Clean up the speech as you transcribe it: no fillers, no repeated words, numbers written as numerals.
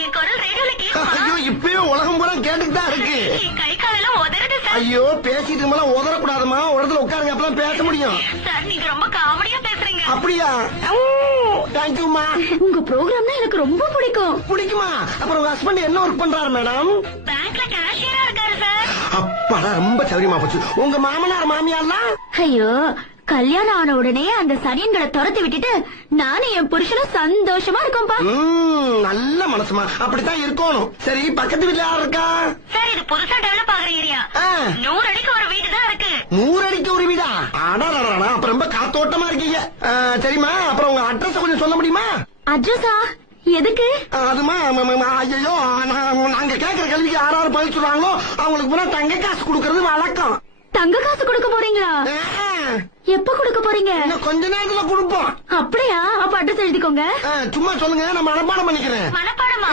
என் குரல் ரேடியோல கேக்குமா? ஐயோ இப்பயும் உலகம் பூரா கேட்டுட்டு தான் இருக்கு. என் கை காலெல்லாம் உதறது சார். ஐயோ பேசிட்டு மேல உதறக்கூடாதுமா, ஒரு இடத்துல உட்காருங்க அப்பதான் பேச முடியும். சார் நீங்க ரொம்ப காமெடியா பேசுறீங்க. அப்படியா? தேங்க்யூமா. உங்க ப்ரோக்ராம்னா எனக்கு ரொம்ப பிடிக்கும். பிடிக்குமா? அப்புறம் உங்க ஹஸ்பண்ட் என்ன ஒர்க் பண்றாரு மேடம்? பேங்க்ல கேஷியரா இருக்காரு சார். அப்பாடா ரொம்ப சௌரியமா போச்சு. உங்க மாமனார் மாமியார்லாம்? ஐயோ, கல்யாணம் ஆன உடனே அந்த சனியன்களை துரத்தி விட்டுட்டு நானும் என் புருஷனும் சந்தோஷமா இருக்கோம்பா. நல்ல மனசுமா, அப்படித்தான் இருக்கணும். சரி, பக்கத்து வீட்டுல யார் இருக்கா? சார் இது புதுசா டெவலப் ஆகுற ஏரியா. 100 அடிக்கு ஒரு வீடு தான் இருக்கு. 100 அடிக்கு ஒரு வீடா? அடாடா, அப்ப ரொம்ப காத்தோட்டமா இருக்கீங்க. சரிம்மா, அப்புறம் உங்க அட்ரஸ் கொஞ்சம் சொல்ல முடியுமா? அட்ரஸா? எதுக்கு? அதுமா ஐயோ, நாங்க கேக்குற கேள்விக்கு யாராவது பதில் சொல்றாங்களோ அவங்களுக்கு பூரா தங்க காசு கொடுக்கறது வழக்கம். தங்க காசு கொடுக்க போறீங்களா? எப்ப கொடுக்க போறீங்க? இன்னும் கொஞ்ச நேரத்துல கொடுப்போம். அப்படியா? அப்ப அட்ரஸ் எழுதிக்கோங்க. சும்மா சொல்லுங்க, நான் மனப்பாடம் பண்ணிக்கிறேன். மனப்பாடமா?